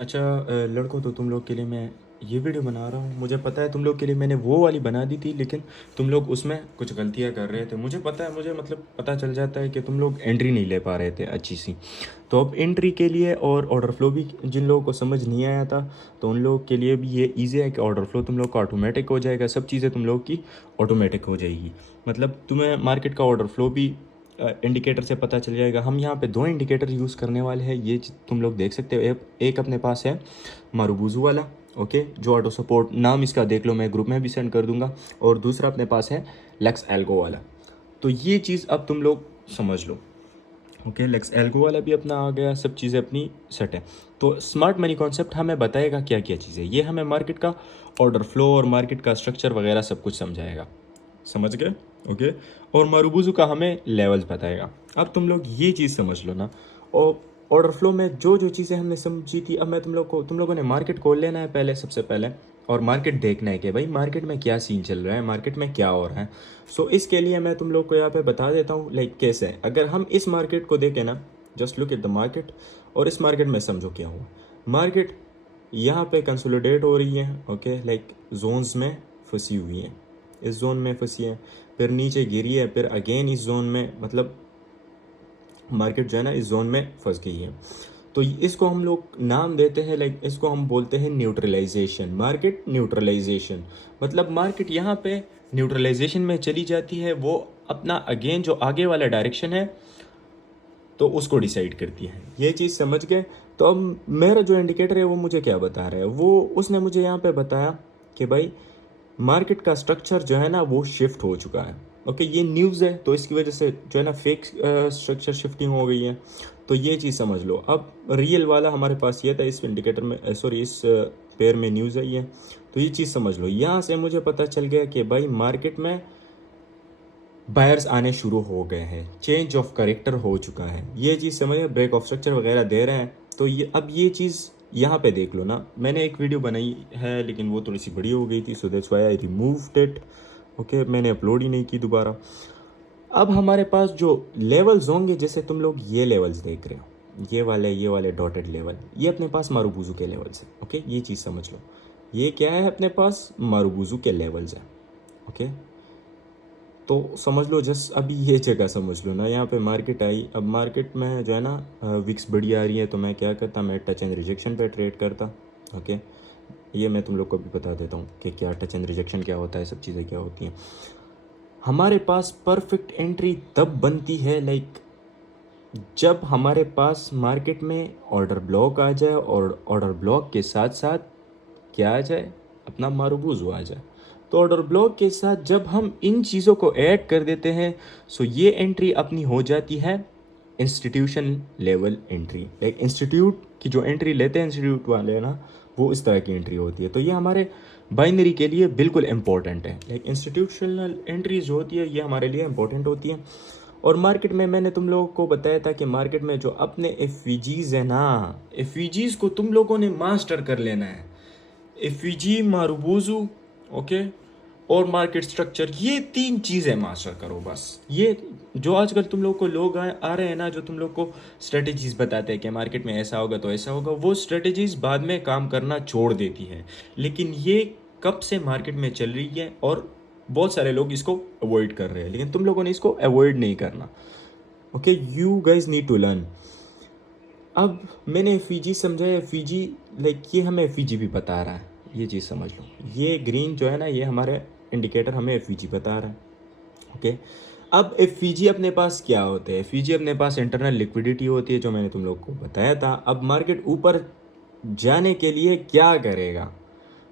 अच्छा लड़कों, तो तुम लोग के लिए मैं ये वीडियो बना रहा हूँ। मुझे पता है तुम लोग के लिए मैंने वो वाली बना दी थी, लेकिन तुम लोग उसमें कुछ गलतियाँ कर रहे थे। मुझे पता है, मुझे मतलब पता चल जाता है कि तुम लोग एंट्री नहीं ले पा रहे थे अच्छी सी। तो अब एंट्री के लिए और ऑर्डर फ्लो भी जिन लोगों को समझ नहीं आया था, तो उन लोगों के लिए भी ये ईजी है कि ऑर्डर फ्लो तुम लोग का ऑटोमेटिक हो जाएगा। सब चीज़ें तुम लोग की ऑटोमेटिक हो जाएगी। मतलब तुम्हें मार्केट का ऑर्डर फ्लो भी इंडिकेटर से पता चल जाएगा। हम यहाँ पे दो इंडिकेटर यूज़ करने वाले हैं, ये तुम लोग देख सकते हो। एक अपने पास है मारूबूजू वाला, ओके, जो ऑटो सपोर्ट, नाम इसका देख लो, मैं ग्रुप में भी सेंड कर दूंगा। और दूसरा अपने पास है लेक्स एल्गो वाला। तो ये चीज़ अब तुम लोग समझ लो। ओके, लेक्स एल्गो वाला भी अपना आ गया, सब चीज़ें अपनी सेट है। तो स्मार्ट मनी कॉन्सेप्ट हमें बताएगा क्या क्या चीज़ें। ये हमें मार्केट का ऑर्डर फ्लो और मार्केट का स्ट्रक्चर वगैरह सब कुछ समझाएगा। समझ गए? ओके। और मारूबुजू का हमें लेवल्स बताएगा। अब तुम लोग ये चीज़ समझ लो ना। और ऑर्डर फ्लो में जो जो चीज़ें हमने समझी थी, अब मैं तुम लोगों ने मार्केट खोल लेना है पहले, सबसे पहले। और मार्केट देखना है कि भाई मार्केट में क्या सीन चल रहा है, मार्केट में क्या हो रहा है। सो इसके लिए मैं तुम लोग को यहाँ पे बता देता हूँ लाइक कैसे है। अगर हम इस मार्केट को देखें ना, just look at the market, और इस मार्केट में समझो क्या हुआ। मार्केट यहाँ पे कंसोलिडेट हो रही है, ओके, लाइक जोन्स में फंसी हुई है। इस जोन में फंसी है, फिर नीचे गिरी है, फिर अगेन इस जोन में, मतलब मार्केट जो है ना इस जोन में फंस गई है। तो इसको हम लोग नाम देते हैं, लाइक इसको हम बोलते हैं न्यूट्रलाइजेशन, मार्केट न्यूट्रलाइजेशन। मतलब मार्केट यहाँ पे न्यूट्रलाइजेशन में चली जाती है, वो अपना अगेन जो आगे वाला डायरेक्शन है तो उसको डिसाइड करती है। ये चीज़ समझ गए? तो अब मेरा जो इंडिकेटर है वो मुझे क्या बता रहा है, वो उसने मुझे यहाँ पे बताया कि भाई मार्केट का स्ट्रक्चर जो है ना वो शिफ्ट हो चुका है। ओके, ये न्यूज़ है तो इसकी वजह से जो है ना फेक स्ट्रक्चर शिफ्टिंग हो गई है। तो ये चीज़ समझ लो। अब रियल वाला हमारे पास ये था, इस इंडिकेटर में, सॉरी, इस पेयर में न्यूज़ है ये। तो ये चीज़ समझ लो। यहाँ से मुझे पता चल गया कि भाई मार्केट में बायर्स आने शुरू हो गए हैं, चेंज ऑफ करेक्टर हो चुका है। ये चीज़ समझिए, ब्रेक ऑफ स्ट्रक्चर वगैरह दे रहे हैं। तो ये अब ये चीज़ यहाँ पे देख लो ना। मैंने एक वीडियो बनाई है लेकिन वो थोड़ी सी बड़ी हो गई थी, so that's why I removed it. Okay, मैंने अपलोड ही नहीं की दोबारा। अब हमारे पास जो लेवल्स होंगे, जैसे तुम लोग ये लेवल्स देख रहे हो, ये वाले डॉटेड लेवल, ये अपने पास मारूबुजू के लेवल्स हैं। ओके, ये चीज़ समझ लो। ये क्या है, अपने पास मारूबुजू के लेवल्स हैं। ओके, तो समझ लो, जस्ट अभी ये जगह समझ लो ना, यहाँ पे मार्केट आई। अब मार्केट में जो है ना विक्स बड़ी आ रही है, तो मैं क्या करता, मैं टच एंड रिजेक्शन पे ट्रेड करता। ओके, ये मैं तुम लोग को भी बता देता हूँ कि क्या टच एंड रिजेक्शन क्या होता है, सब चीज़ें क्या होती हैं। हमारे पास परफेक्ट एंट्री तब बनती है लाइक जब हमारे पास मार्केट में ऑर्डर ब्लॉक आ जाए, और ऑर्डर ब्लॉक के साथ साथ क्या आ जाए, अपना मारूबूजू आ जाए। तो ऑर्डर ब्लॉक के साथ जब हम इन चीज़ों को ऐड कर देते हैं, सो ये एंट्री अपनी हो जाती है institution level entry. Like institute की जो एंट्री लेते हैं इंस्टीट्यूट वाले ना, वो इस तरह की एंट्री होती है। तो ये हमारे बाइनरी के लिए बिल्कुल इंपॉर्टेंट है। लाइक इंस्टीट्यूशनल एंट्रीज जो होती है ये हमारे लिए इंपॉर्टेंट होती है। और मार्केट में मैंने तुम लोगों को बताया था कि मार्केट में जो अपने एफवीजीज है ना, एफवीजीज को तुम लोगों ने मास्टर कर लेना है। एफवीजी, मारूबूजू, ओके, और मार्केट स्ट्रक्चर, ये तीन चीज़ें मास्टर करो बस। ये जो आजकल तुम लोग को लोग आ रहे हैं ना, जो तुम लोग को स्ट्रेटेजीज बताते हैं कि मार्केट में ऐसा होगा तो ऐसा होगा, वो स्ट्रेटेजीज बाद में काम करना छोड़ देती है। लेकिन ये कब से मार्केट में चल रही है और बहुत सारे लोग इसको अवॉइड कर रहे हैं, लेकिन तुम लोगों ने इसको अवॉइड नहीं करना। Okay, you guys need to learn. अब मैंने एफईजी समझा, एफईजी लाइक ये हमें एफईजी भी बता रहा है। ये चीज़ समझ लो, ये ग्रीन जो है ना, ये हमारे इंडिकेटर हमें एफईजी बता रहा है। ओके, अब एफईजी अपने पास क्या होते हैं, एफईजी अपने पास इंटरनल लिक्विडिटी होती है, जो मैंने तुम लोग को बताया था। अब मार्केट ऊपर जाने के लिए क्या करेगा,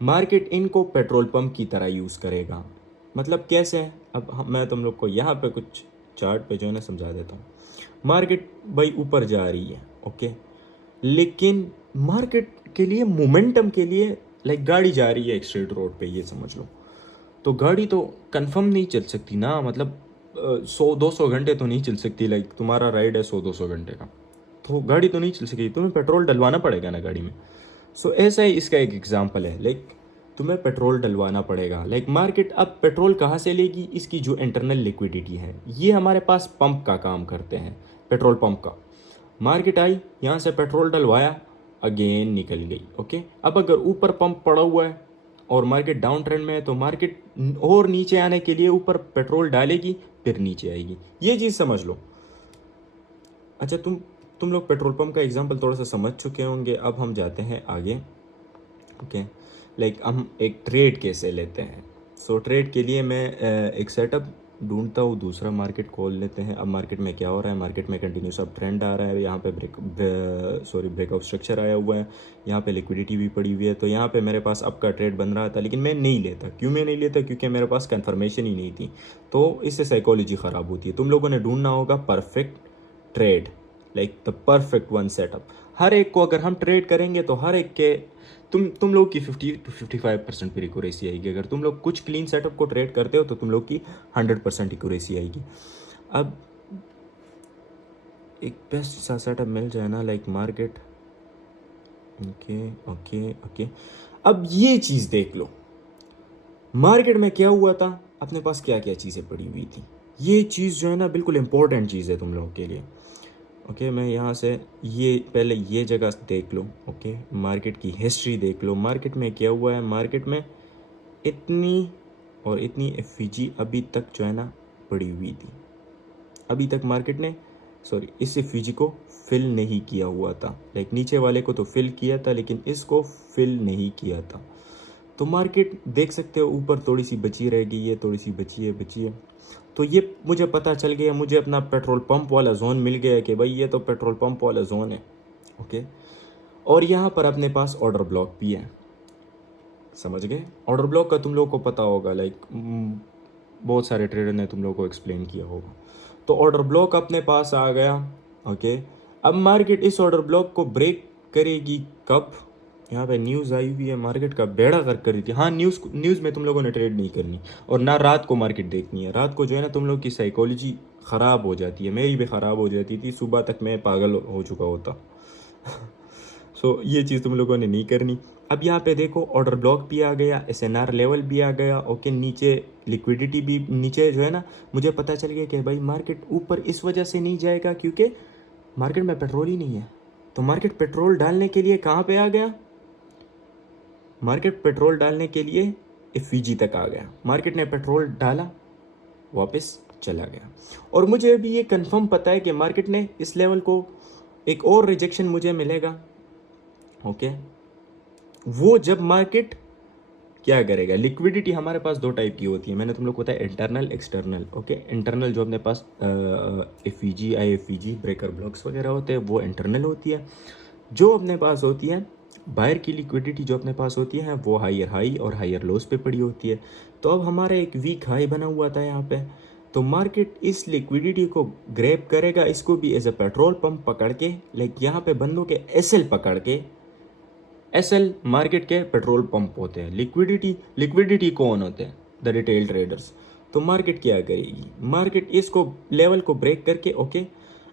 मार्केट इनको पेट्रोल पंप की तरह यूज़ करेगा। मतलब कैसे? अब मैं तुम लोग को यहाँ पे कुछ चार्ट पे जो है ना समझा देता हूँ। मार्केट भाई ऊपर जा रही है, ओके, लेकिन मार्केट के लिए मोमेंटम के लिए लाइक गाड़ी जा रही है एक स्ट्रेट रोड पे, ये समझ लो। तो गाड़ी तो कंफर्म नहीं चल सकती ना, मतलब 100-200 घंटे तो नहीं चल सकती। लाइक तुम्हारा राइड है 100-200 घंटे का, तो गाड़ी तो नहीं चल सकेगी, तुम्हें पेट्रोल डलवाना पड़ेगा ना गाड़ी में। सो ऐसा ही इसका एक एग्जांपल है, लाइक तुम्हें पेट्रोल डलवाना पड़ेगा। लाइक मार्केट अब पेट्रोल कहाँ से लेगी, इसकी जो इंटरनल लिक्विडिटी है, ये हमारे पास पंप का काम करते हैं, पेट्रोल पंप का। मार्केट आई, यहाँ से पेट्रोल डलवाया, अगेन निकल गई। ओके, अब अगर ऊपर पंप पड़ा हुआ है और मार्केट डाउन ट्रेंड में है तो मार्केट और नीचे आने के लिए ऊपर पेट्रोल डालेगी, फिर नीचे आएगी। ये चीज़ समझ लो। अच्छा, तुम लोग पेट्रोल पंप का एग्जांपल थोड़ा सा समझ चुके होंगे। अब हम जाते हैं आगे। ओके, लाइक हम एक ट्रेड कैसे लेते हैं। सो ट्रेड के लिए मैं एक सेटअप ढूंढता हूँ, दूसरा मार्केट खोल लेते हैं। अब मार्केट में क्या हो रहा है, मार्केट में कंटिन्यूस अप ट्रेंड आ रहा है। यहाँ पे ब्रेकआउट स्ट्रक्चर आया हुआ है, यहाँ पे लिक्विडिटी भी पड़ी हुई है। तो यहाँ पे मेरे पास अप का ट्रेड बन रहा था, लेकिन मैं नहीं लेता। क्यों मैं नहीं लेता? क्योंकि मेरे पास कन्फर्मेशन ही नहीं थी। तो इससे साइकोलॉजी ख़राब होती है। तुम लोगों ने ढूंढना होगा perfect trade, like the perfect one setup. हर एक को अगर हम ट्रेड करेंगे तो हर एक के तुम लोग की 50 to 55% पर एक्यूरेसी आएगी। अगर तुम लोग कुछ क्लीन सेटअप को ट्रेड करते हो तो तुम लोग की 100% एक्यूरेसी आएगी। अब एक बेस्ट सा सेटअप मिल जाए ना, like market. Okay okay okay, अब ये चीज़ देख लो, मार्केट में क्या हुआ था, अपने पास क्या क्या चीज़ें पड़ी हुई थी। ये चीज़ जो है ना बिल्कुल इंपॉर्टेंट चीज़ है तुम लोगों के लिए। ओके, मैं यहाँ से ये पहले ये जगह देख लो। ओके, मार्केट की हिस्ट्री देख लो, मार्केट में क्या हुआ है। मार्केट में इतनी और इतनी एफईजी अभी तक जो है ना पड़ी हुई थी। अभी तक मार्केट ने इस एफईजी को फिल नहीं किया हुआ था। लाइक नीचे वाले को तो फिल किया था, लेकिन इसको फिल नहीं किया था। तो मार्केट देख सकते हो ऊपर थोड़ी सी बची रहेगी, ये थोड़ी सी बची है। तो ये मुझे पता चल गया, मुझे अपना पेट्रोल पंप वाला जोन मिल गया कि भाई ये तो पेट्रोल पंप वाला जोन है। ओके, और यहाँ पर अपने पास ऑर्डर ब्लॉक भी है। समझ गए? ऑर्डर ब्लॉक का तुम लोगों को पता होगा, लाइक बहुत सारे ट्रेडर ने तुम लोगों को एक्सप्लेन किया होगा। तो ऑर्डर ब्लॉक अपने पास आ गया। ओके, अब मार्केट इस ऑर्डर ब्लॉक को ब्रेक करेगी कब? यहाँ पे न्यूज़ आई हुई है, मार्केट का बेड़ा गर्क कर रही थी। हाँ, न्यूज़ में तुम लोगों ने ट्रेड नहीं करनी, और ना रात को मार्केट देखनी है। रात को जो है ना तुम लोग की साइकोलॉजी ख़राब हो जाती है। मेरी भी ख़राब हो जाती थी, सुबह तक मैं पागल हो चुका होता। ये चीज़ तुम लोगों ने नहीं करनी। अब यहाँ पे देखो, ऑर्डर ब्लॉक भी आ गया, एसएनआर लेवल भी आ गया। ओके, नीचे लिक्विडिटी भी नीचे जो है ना, मुझे पता चल गया कि भाई मार्केट ऊपर इस वजह से नहीं जाएगा क्योंकि मार्केट में पेट्रोल ही नहीं है। तो मार्केट पेट्रोल डालने के लिए कहाँ पे आ गया? मार्केट पेट्रोल डालने के लिए एफईजी तक आ गया। मार्केट ने पेट्रोल डाला, वापस चला गया। और मुझे अभी ये कंफर्म पता है कि मार्केट ने इस लेवल को एक और रिजेक्शन मुझे मिलेगा। ओके, वो जब मार्केट क्या करेगा, लिक्विडिटी हमारे पास दो टाइप की होती है, मैंने तुम लोग को बताया, इंटरनल एक्सटर्नल। ओके, इंटरनल जो अपने पास एफईजी आईएफईजी ब्रेकर ब्लॉक्स वगैरह होते हैं वो इंटरनल होती है। जो अपने पास होती है बाहर की लिक्विडिटी जो अपने पास होती है वो हायर हाई और हायर लोस पे पड़ी होती है। तो अब हमारा एक वीक हाई बना हुआ था यहाँ पे, तो मार्केट इस लिक्विडिटी को ग्रैब करेगा, इसको भी एज ए पेट्रोल पंप पकड़ के, लाइक यहाँ पे बंदों के एसएल पकड़ के। एसएल मार्केट के पेट्रोल पंप होते हैं, लिक्विडिटी कौन होते हैं? The retail traders. तो मार्केट क्या करेगी, मार्केट इसको लेवल को ब्रेक करके, ओके,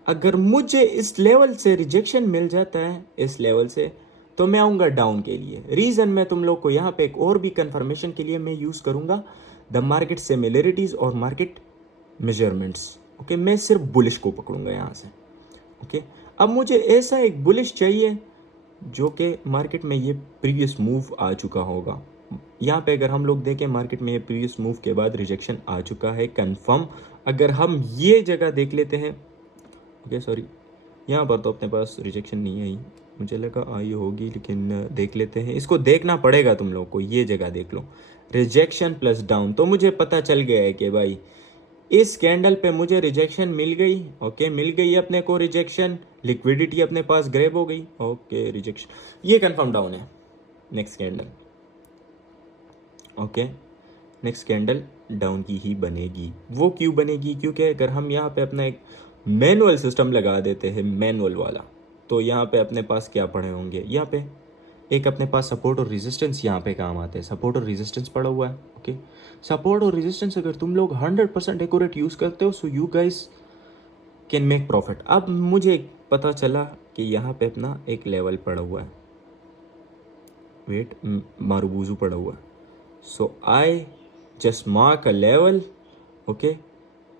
अगर मुझे इस लेवल से रिजेक्शन मिल जाता है, इस लेवल से, तो मैं आऊँगा डाउन के लिए। रीज़न मैं तुम लोग को यहाँ पे एक और भी कंफर्मेशन के लिए मैं यूज़ करूँगा द मार्केट सिमिलरिटीज़ और मार्केट मेजरमेंट्स। ओके, मैं सिर्फ बुलिश को पकड़ूंगा यहाँ से। ओके, अब मुझे ऐसा एक बुलिश चाहिए जो कि मार्केट में ये प्रीवियस मूव आ चुका होगा। यहाँ पे अगर हम लोग देखें, मार्केट में ये प्रीवियस मूव के बाद रिजेक्शन आ चुका है कंफर्म। अगर हम ये जगह देख लेते हैं, ओके यहाँ पर तो अपने पास रिजेक्शन नहीं आई, मुझे लगा आई होगी, लेकिन देख लेते हैं। इसको देखना पड़ेगा तुम लोग को, ये जगह देख लो, रिजेक्शन प्लस डाउन। तो मुझे पता चल गया है कि भाई इस कैंडल पे मुझे रिजेक्शन मिल गई। ओके, मिल गई अपने को रिजेक्शन, लिक्विडिटी अपने पास ग्रैब हो गई। ओके, रिजेक्शन, ये कंफर्म डाउन है। Next candle, okay, next candle down की ही बनेगी। वो क्यों बनेगी? क्योंकि अगर हम यहाँ पे अपना एक मैनुअल सिस्टम लगा देते हैं, मैनुअल वाला, तो यहाँ पे अपने पास क्या पड़े होंगे, यहाँ पे एक अपने पास सपोर्ट और रेजिस्टेंस यहाँ पे काम आते हैं। सपोर्ट और रेजिस्टेंस पड़ा हुआ है। ओके, सपोर्ट और रेजिस्टेंस अगर तुम लोग 100% एक्यूरेट यूज़ करते हो, so you guys can make profit. अब मुझे पता चला कि यहाँ पे अपना एक लेवल पड़ा हुआ है, वेट, मारूबूजू पड़ा हुआ है। So I just mark a level. Okay,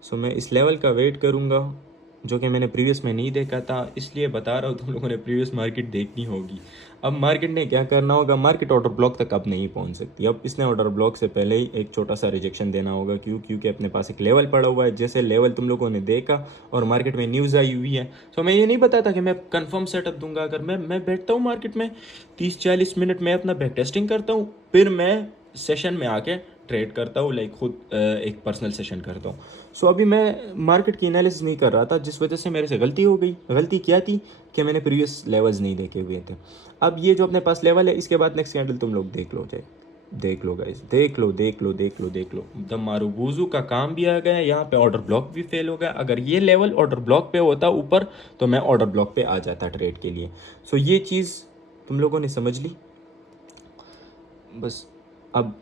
so मैं इस लेवल का वेट करूँगा जो कि मैंने प्रीवियस में नहीं देखा था, इसलिए बता रहा हूँ, तुम लोगों ने प्रीवियस मार्केट देखनी होगी। अब मार्केट ने क्या करना होगा, मार्केट ऑर्डर ब्लॉक तक अब नहीं पहुँच सकती। अब इसने ऑर्डर ब्लॉक से पहले ही एक छोटा सा रिजेक्शन देना होगा। क्योंकि अपने पास एक लेवल पड़ा हुआ है, जैसे लेवल तुम लोगों ने देखा और मार्केट में न्यूज़ आई हुई है। तो मैं ये नहीं बताता कि मैं कंफर्म सेटअप दूंगा। अगर मैं बैठता हूँ मार्केट में 30-40 मिनट में अपना बैक टेस्टिंग करता हूँ, फिर मैं सेशन में आके ट्रेड करता हूँ, लाइक खुद एक पर्सनल सेशन करता हूँ। सो अभी मैं मार्केट की एनालिसिस नहीं कर रहा था, जिस वजह से मेरे से गलती हो गई। गलती क्या थी कि मैंने प्रीवियस लेवल्स नहीं देखे हुए थे। अब ये जो अपने पास लेवल है, इसके बाद नेक्स्ट कैंडल तुम लोग देख लो, जाए देख लो गाइस, देख लो देख लो देख लो देख लो। द मारूबूजू का काम भी आ गया है, यहाँ पे ऑर्डर ब्लॉक भी फेल हो गया। अगर ये लेवल ऑर्डर ब्लॉक पे होता ऊपर, तो मैं ऑर्डर ब्लॉक पे आ जाता ट्रेड के लिए। सो ये चीज़ तुम लोगों ने समझ ली। बस अब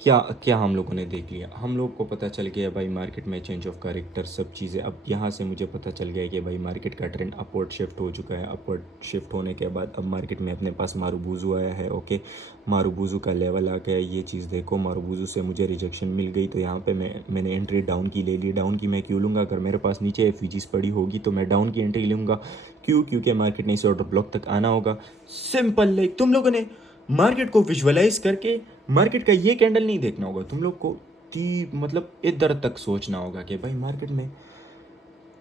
क्या क्या हम लोगों ने देख लिया, हम लोग को पता चल गया भाई मार्केट में चेंज ऑफ कैरेक्टर सब चीज़ें। अब यहाँ से मुझे पता चल गया कि भाई मार्केट का ट्रेंड अपवर्ड शिफ्ट हो चुका है। अपवर्ड शिफ्ट होने के बाद अब मार्केट में अपने पास मारूबूजू आया है। ओके, मारूबूजू का लेवल आ गया, ये चीज़ देखो। मारूबूजू से मुझे रिजेक्शन मिल गई, तो यहाँ पे मैंने एंट्री डाउन की ले ली। डाउन की मैं क्यों लूँगा, अगर मेरे पास नीचे एफईजीज पड़ी होगी तो मैं डाउन की एंट्री लूँगा। क्योंकि मार्केट ने इस ऑर्डर ब्लॉक तक आना होगा। सिंपल। लाइक तुम लोगों ने मार्केट को विजुअलाइज करके मार्केट का ये कैंडल नहीं देखना होगा, तुम लोग को मतलब इधर तक सोचना होगा कि भाई मार्केट में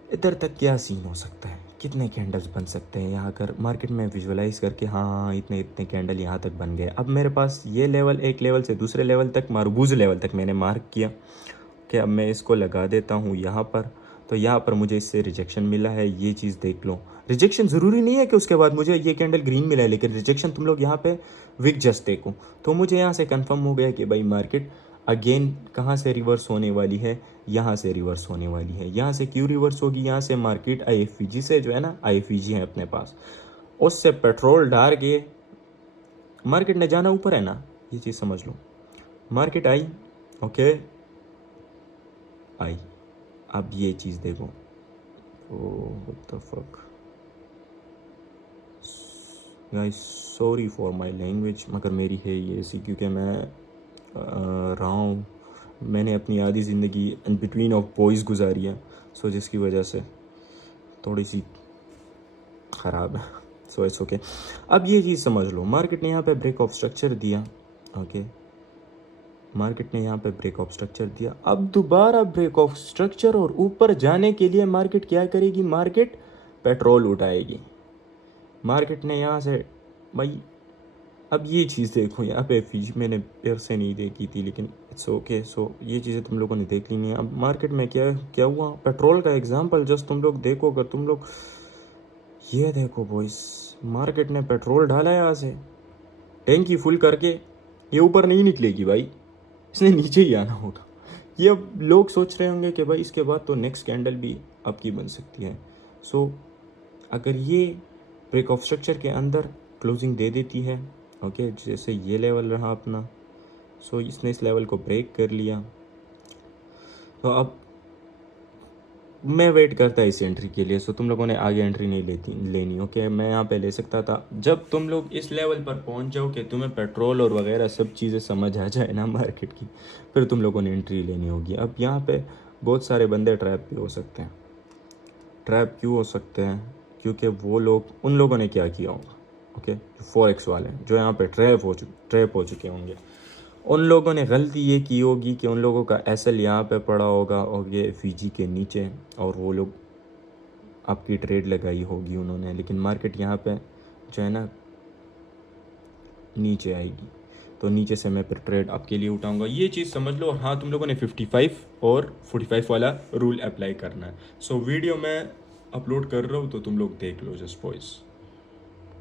इधर तक क्या सीन हो सकता है, कितने कैंडल्स बन सकते हैं यहाँ कर मार्केट में विजुअलाइज करके। हाँ, इतने इतने कैंडल यहाँ तक बन गए। अब मेरे पास ये लेवल, एक लेवल से दूसरे लेवल तक, मारूबूज लेवल तक मैंने मार्क किया कि अब मैं इसको लगा देता हूँ यहाँ पर। तो यहाँ पर मुझे इससे रिजेक्शन मिला है, ये चीज़ देख लो। रिजेक्शन ज़रूरी नहीं है कि उसके बाद मुझे ये कैंडल ग्रीन मिला है, लेकिन रिजेक्शन तुम लोग यहाँ पे विक जस्ट देखो। तो मुझे यहाँ से कंफर्म हो गया कि भाई मार्केट अगेन कहाँ से रिवर्स होने वाली है, यहाँ से रिवर्स होने वाली है। यहाँ से क्यों रिवर्स होगी, यहाँ से मार्केट आईएफईजी से, जो है ना आईएफईजी है अपने पास, उससे पेट्रोल डाल के मार्केट ने जाना ऊपर है ना, ये चीज़ समझ लो। Market I, okay I. अब ये चीज़ देखो, what the fuck guys, sorry for my language, मगर मेरी है ये ऐसी, क्योंकि मैं रहा हूँ, मैंने अपनी आधी ज़िंदगी इन बिटवीन ऑफ बॉयज़ गुजारी है। सो जिसकी वजह से थोड़ी सी ख़राब है। So it's okay. अब ये चीज़ समझ लो, मार्केट ने यहाँ पे ब्रेक ऑफ स्ट्रक्चर दिया। ओके, मार्केट ने यहाँ पे ब्रेक ऑफ स्ट्रक्चर दिया। अब दोबारा ब्रेक ऑफ स्ट्रक्चर और ऊपर जाने के लिए मार्केट क्या करेगी, मार्केट पेट्रोल उठाएगी। मार्केट ने यहाँ से भाई, अब ये चीज़ देखो, यहाँ पे एफईजी मैंने फिर से नहीं देखी थी, लेकिन इट्स ओके। सो ये चीज़ें तुम लोगों ने देख ली नहीं है। अब मार्केट में क्या क्या हुआ, पेट्रोल का एग्जांपल जस्ट तुम लोग देखो। अगर तुम लोग ये देखो बॉयस, मार्केट ने पेट्रोल डाला यहाँ से टैंकी फुल करके, ये ऊपर नहीं निकलेगी भाई, इसने नीचे ही आना होगा। ये अब लोग सोच रहे होंगे कि भाई इसके बाद तो नेक्स्ट कैंडल भी आपकी बन सकती है। सो अगर ये ब्रेक ऑफ स्ट्रक्चर के अंदर क्लोजिंग दे देती है, ओके, जैसे ये लेवल रहा अपना, सो इसने इस लेवल को ब्रेक कर लिया, तो अब मैं वेट करता इस एंट्री के लिए। सो तुम लोगों ने आगे एंट्री नहीं लेनी। ओके, मैं यहाँ पे ले सकता था। जब तुम लोग इस लेवल पर पहुँच जाओ कि तुम्हें पेट्रोल और वगैरह सब चीज़ें समझ आ जाए ना मार्केट की, फिर तुम लोगों ने एंट्री लेनी होगी। अब यहाँ पे बहुत सारे बंदे ट्रैप भी हो सकते हैं। ट्रैप क्यों हो सकते हैं, क्योंकि वो लोग, उन लोगों ने क्या किया होगा, ओके, जो फॉरेक्स वाले हैं, जो यहाँ पे ट्रैप हो चुके होंगे, उन लोगों ने गलती ये की होगी कि उन लोगों का एसएल यहाँ पे पड़ा होगा और ये फीजी के नीचे, और वो लोग आपकी ट्रेड लगाई होगी उन्होंने, लेकिन मार्केट यहाँ पे जो है ना नीचे आएगी, तो नीचे से मैं फिर ट्रेड आपके लिए उठाऊंगा। ये चीज़ समझ लो। और हाँ, तुम लोगों ने 55 और 45 वाला रूल अप्लाई करना है। सो वीडियो मैं अपलोड कर रहा हूँ, तो तुम लोग देख लो जस्ट बॉयज़।